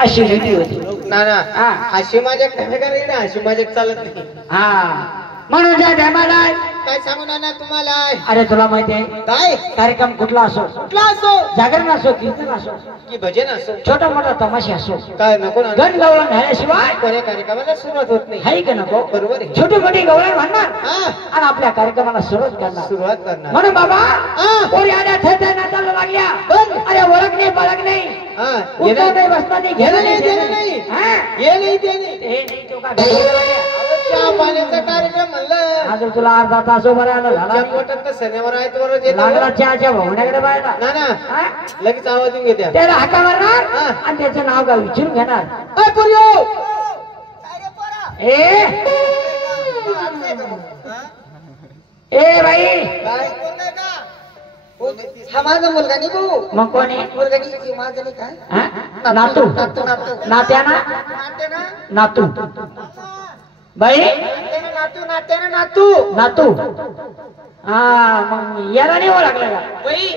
अशी रीती होती ना ना अशी माझ्या काय ना अशी माझ्या चालत नाही. हा म्हणून ज्या टायमाला काय सांगू ना तुम्हाला. अरे तुला माहिती आहे काय कार्यक्रम कुठला असो जागरण असो कीर्तन असो की भजन असो छोटा मोठा तमाशा असो काय नको ना गण गवळण झाल्याशिवाय कोण्या कार्यक्रमाला सुरुवात होत नाही. हाय का नको बरोबर आहे. छोटी मोठी गवळण म्हणणार आणि आपल्या कार्यक्रमाला सुरुवात करणार म्हणून बाबा कोणी आल्या थेट नाचायला लागल्या अरे ओळख नाही पळख नाही उठणं नाही बसणं नाही घेणं नाही देणं नाही हे नाही ते नाही तो का चहा पाण्याचा कार्यक्रम म्हणलं आज तुला अर्धा तास उभा राहिला झाला शनिवार आहे तो लागला चहाच्या भावण्याकडे पाहिला ना ना लगेच आवाज येऊन घेत्या त्याला हाका मारणार आणि त्याचं नाव का विचारून घेणार ए बाई हा माझा मुलगा नाही भाऊ. मग कोणी मुलगा नाही माझा नाही काय नातू नात्याना नातू बाई नातू हा मग याला नाही ओळखला का बाई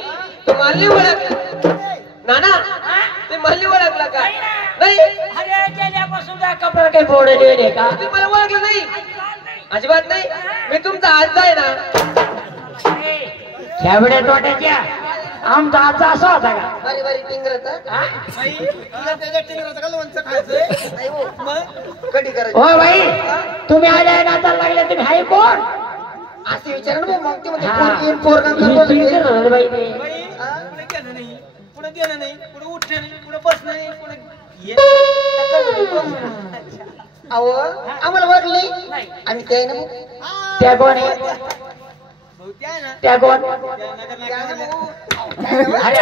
तू मानली ओळख नाना ते मानली ओळखला का नाही. अरे गेल्यापासून त्या कपड्याला काही बोर्ड दिले का तुम्ही मला ओळखलं नाही अजिबात नाही. मी तुमचा आजचा आहे ना खेवड्या तोट्याच्या आमचा आजचा असा होता का बारी बारी टिंगरचा कधी करायचं हो बाई तुम्ही आल्या नाचायला लागले तुम्ही हाय कोण असे विचार ना मग ते म्हणते हा. पोरगी पोरगा तुम्ही विचारत होते बाई ते. पुढे गेलं नाही पुढे उठलं नाही पुढे बसलं नाही पुढे अहो आम्हाला ओळखली आम्ही ते ना त्या कोण आहे त्या कोण अरे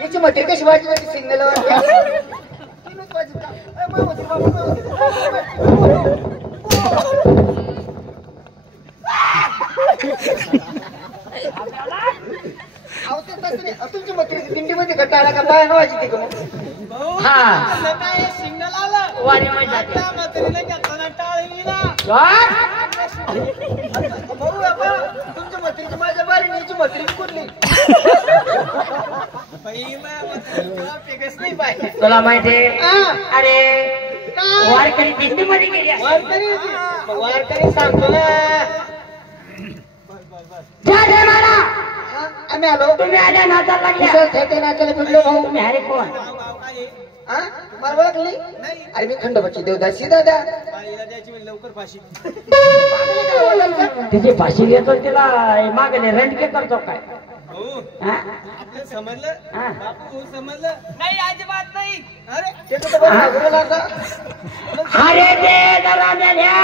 याची मते कशी वाजली सिग्नल तुमची मते दिंडीमध्ये कटाळा का बाया वाजते का हा काय सिग्नल आलं वारी माहिती म्हातारीला घेताना टाळी ना भाऊ बाबा तुमच्या म्हातारीची माझ्या बारी याची म्हातारी कुठली नाही पाहिजे तुला माहिती अरे वारकरी दिंडीमध्ये गेली वारकरी सांगतो ना जय जय मारा आम्ही आलो तुम्ही आल्या नाचायला लागल्या नाचायला भेटलो भाऊ तुम्ही अरे कोण मला ओळखली अरे मी खंडोबाची देवदासी दादा लवकर फाशी तिची फाशी घेतो तिला मागले रंडके करतो काय समजलं बापू समजलं नाही अजिबात नाही अरे ते जरा मेल्या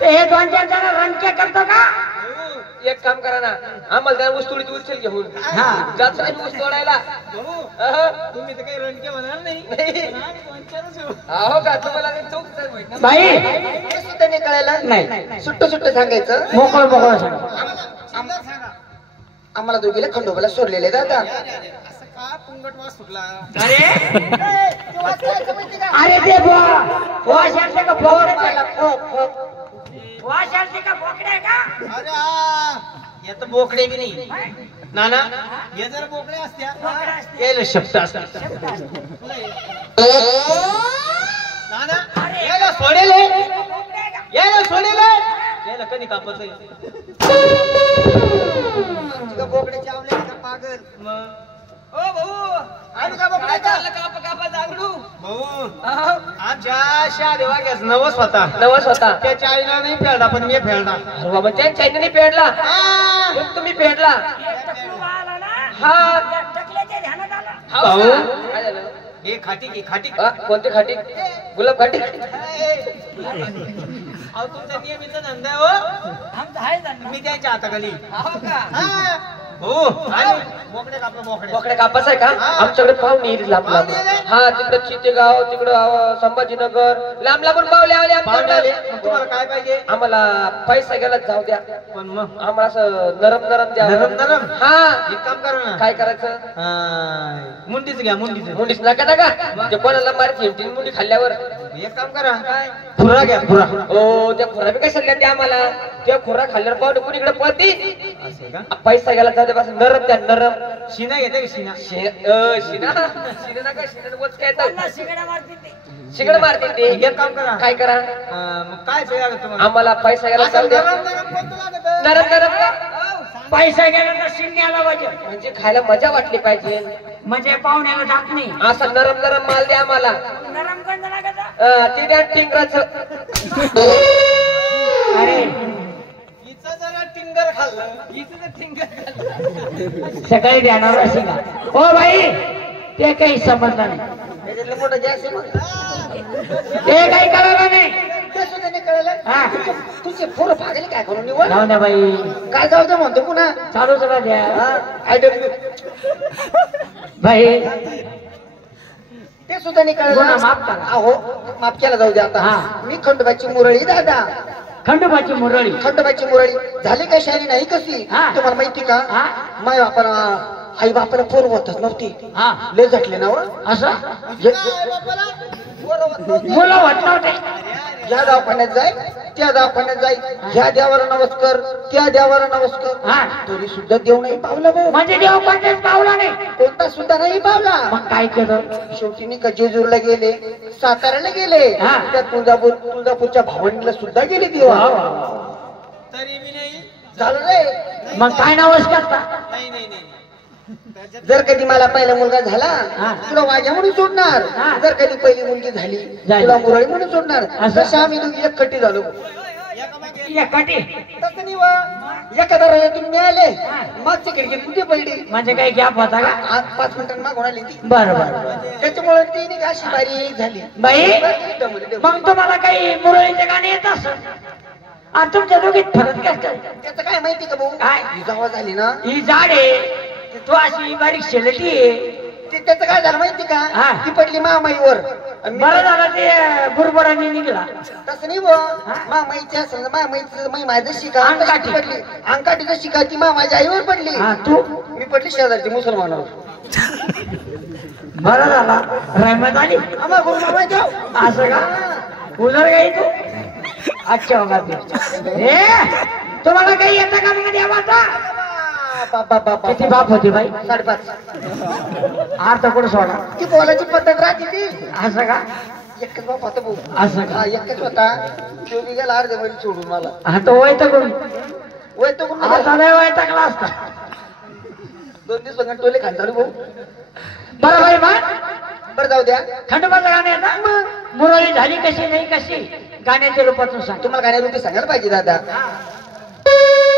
ते हे 2-4 जण रंडके करतो का एक काम करा ना आम्हाला त्या ऊसतोडीत उचल घेऊन जात ऊस तोडायला तुम्ही तर काही रणके म्हणाल नाही हो का तुम्हाला चूक बाई सुद्धा नाही कळायला नाही सुट्ट सुट्ट सांगायचं मोकळं मोकळं सांग आम्हाला दोघीला खंडोबाला सोडलेले दादा अरे ते वाशालते का वाशालते का बोकडे का अरे तर बोकडे बी नाही नाना हे जर बोकडे असत्या यायला शब्द असतात नाना यायला सोडेले यायला सोडेले यायला कधी कापत बोकड्याची आवले का पागल मग ओ भाऊ आम्ही का बोकडे कापा जागडू भाऊ आमच्या शादेवा गॅस नवस होता त्याच्या आईला नाही फेडला पण मी फेडला अरे बाबा त्यांच्या आईने नाही फेडला तुम्ही फेडला हा भाऊ हे खाटी की खाटी कोणते खाटी गुलाब खाटी अहो तुमचा नियमित धंदा आहे हो मी द्यायच्या हाताखाली हो बोकडे कापास आहे का आमच्याकडे पाहुणे येईल लांब लांब हा तिकडे चितेगाव तिकडं संभाजीनगर लांब लांबून पावले आले तुम्हाला काय पाहिजे आम्हाला पैसा गेला जाऊ द्या पण मग आम्हाला असं नरम नरम द्या नरम हा एक काम करा ना काय करायचं मुंडीच घ्या मुंडीच नका ते कोणाला मारत मुंडी खाल्ल्यावर एक काम करा खुरा घ्या खुरा हो त्या खुरा बी कशाला द्या आम्हाला त्या खुरा खाल्ल्यावर पावडे कुणीकडे पळती असं का? पैसा गेला त्याच्यापासून नरम द्या नरम. शिना घेते का शिना? शिना नका शिना वच काय तर शिगड मारते ते. एक काम करा. काय करा? मग काय लागत तुम्हाला? आम्हाला पैसा गेला असं द्या. नरम नरम कोणतं लागत? नरम नरम का? पैसा गेला तर शिन्याला पाहिजे म्हणजे खायला मजा वाटली पाहिजे म्हणजे पाहुण्याला जात नाही. असा नरम नरम माल द्या आम्हाला. नरम कोणतं लागत? ते द्या टिंगराचं. अरे हिचं जरा टिंगर खाल्लं. हिचं तर टिंगर खाल्लं. सकाळी द्याणार असे का? हो भाई ते काही समजलं नाही. त्याच्यातलं मोठं गॅस आहे मग. ते काही कळलं नाही. ते सुद्धा नाही कळलं. हा तुझे पोरं पागले काय करून निवड? जाऊ द्या बाई. काय जाऊ दे म्हणतो पुन्हा. चालूच द्या आय डब्ल्यू. भाई. ते सुद्धा नाही पुन्हा कळलं. माफ करा. अहो माफ केला जाऊ दे आता. हा. मी खंडोबाची मुरळी दादा. खंडोबाची मुरळी. खंडोबाची मुरळी झाली का शायरी नाही कशी? हा. तुम्हाला माहिती का? हा माय बापाला आई बापाला पोर होतच नव्हती. हा लय झटले ना. असं मुलं होत नव्हते. या दवाखान्यात जाय त्या दवाखान्यात जाय. ह्या देवाला नमस्कार त्या देवाला नमस्कार. हा तरी सुद्धा देव नाही पावला भाऊ. म्हणजे देव कोणतेच पावला नाही. कोणता सुद्धा नाही पावला. मग काय केलं? शेवटी नाही का जेजूरला गेले साताऱ्याला गेले. हा. त्या तुळजापूरच्या भावंडीला सुद्धा गेले देवा. वा, वा, वा. तरी मी नाही झालं रे. मग काय नावच करता? नाही नाही नाही. जर कधी मला पहिला मुलगा झाला हा. तुला वाघ्या म्हणून सोडणार. हा. जर कधी पहिली मुलगी झाली तुला मुरळी म्हणून सोडणार. असं? तसं आम्ही दोघी एकखट्टी झालो. काठी तसं नाही वा. एखाद्या रयातून मिळाले मागची खिडकी कुठे पडली. म्हणजे काही गॅप होता का? आज 5 मिनिटांनी मागून आली ती. बरं बरं. त्याच्यामुळे ती नाही का अशी बारीक झाली. बाई मग तुम्हाला काही मुरळीचे गाणे येत असत आणि तुमच्या दोघीत फरक काय? त्याचं काय माहिती का भाऊ? काय? ही जेव्हा झाली ना ही झाड आहे तू अशी बारीक शेलटी आहे. त्याचं काय झालं माहिती का? हा. ती पडली मामाईवर. आणि मी- बरं झालं ते बुरबुरांनी निघला. तसं नाही बुवा. मामाईची असं मामाईचं माझं शिका अंगकाठी. पडली. अंगकाठीचं शिका ती माझ्या आईवर पडली. हा तू मी पडली शेजारची मुसलमानावर. बरं झाला रहमत आली. आम्हा गुरु मामा जाऊ. असं का? उजर गाई तू अच्छा होगा हे तुम्हाला काही येतं का मग देवाचा? किती बाप होती बाई? 5.5. अर्थ कुठं सोडा. ती बोलायची पद्धत राहते ती. असं का? एकच बाप होता भाऊ. असं का? हा एकच होता. तो बी गेला अर्ध्या वेळी सोडून मला. हा तो वय तर करून वय तो करून आता नाही वय टाकला असता. 2 दिवस बघा टोले खान चालू भाऊ. बरं बाई मग बरं जाऊ द्या. खंडोबाचं गाणं येतं मग मुरळी झाली कशी नाही कशी गाण्याच्या रूपातून सांग. तुम्हाला गाण्यारूपी सांगायला पाहिजे दादा. हा.